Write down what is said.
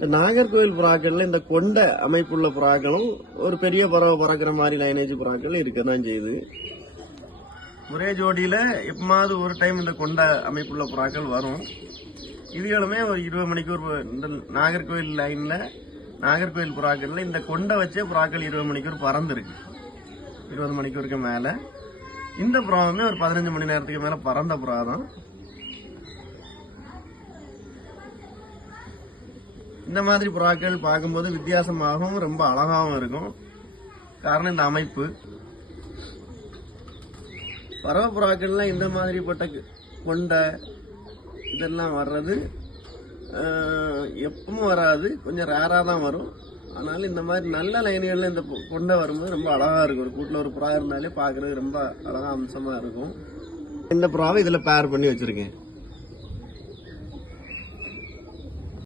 இந்த நாகர்கோவில் புறாக்கள்ல இந்த கொண்ட அமைப்புள்ள புறாக்களும் ஒரு பெரிய பறவை பறக்கிற மாதிரி லைனேஜ் புறாக்கள் இருக்கதான் செய்யுது. ஒரே ஜோடியில எப்பமாவது ஒரு டைம் இந்த கொண்ட அமைப்புள்ள புறாக்கள் வரும். இதுகளுமே ஒரு 20 மணிக்கூர் இந்த நாகர்கோவில் லைன்ல நாகர்கோவில் புறாக்கள்ல இந்த கொண்டை வச்சே புறாக்கள் 20 மணிக்கூர் பறந்துருக்கு. 20 மணிக்கூருக்கு மேல இந்த புறாவுமே ஒரு 15 மணி நேரத்துக்கு மேல பறந்த புறா தான். இந்த மாதிரி புறாக்கள் பார்க்கும்போது வித்தியாசமாகவும் ரொம்ப அழகாகவும் இருக்கும். காரணம் இந்த அமைப்பு. பறவை புறாக்கள்ல இந்த மாதிரிப்பட்ட கொண்டை இதெல்லாம் வர்றது எப்பவும் வராது, கொஞ்சம் ரேரா தான் வரும். ஆனாலும் இந்த மாதிரி நல்ல லைன்கள்ல இந்த கொண்டை வரும்போது ரொம்ப அழகா இருக்கும். ஒரு கூட்டில் ஒரு புறா இருந்தாலே பார்க்கறது ரொம்ப அழகா அம்சமா இருக்கும். இந்த புறாவை இதுல பேர் பண்ணி வச்சிருக்கேன்.